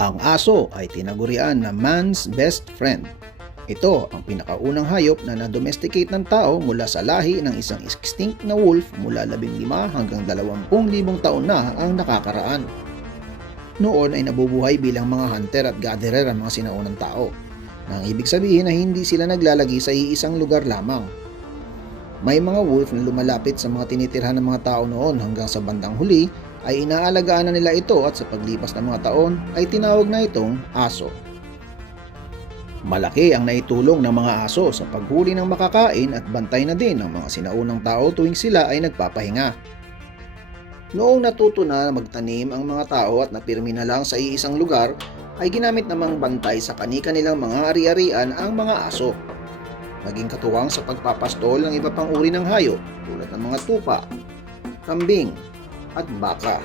Ang aso ay tinagurian na man's best friend. Ito ang pinakaunang hayop na na-domesticate ng tao mula sa lahi ng isang extinct na wolf mula 15 hanggang 20,000 taon na ang nakakaraan. Noon ay nabubuhay bilang mga hunter at gatherer ang mga sinaunang tao, nang ibig sabihin na hindi sila naglalagi sa iisang lugar lamang. May mga wolf na lumalapit sa mga tinitirhan ng mga tao noon hanggang sa bandang huli ay inaalagaan na nila ito at sa paglipas ng mga taon ay tinawag na itong aso. Malaki ang naitulong ng mga aso sa paghuli ng makakain at bantay na din ng mga sinaunang tao tuwing sila ay nagpapahinga. Noong natuto na magtanim ang mga tao at napirmi na lang sa iisang lugar, ay ginamit namang bantay sa kani-kanilang mga ari-arian ang mga aso. Naging katuwang sa pagpapastol ng iba pang uri ng hayop tulad ng mga tupa, kambing, at baka.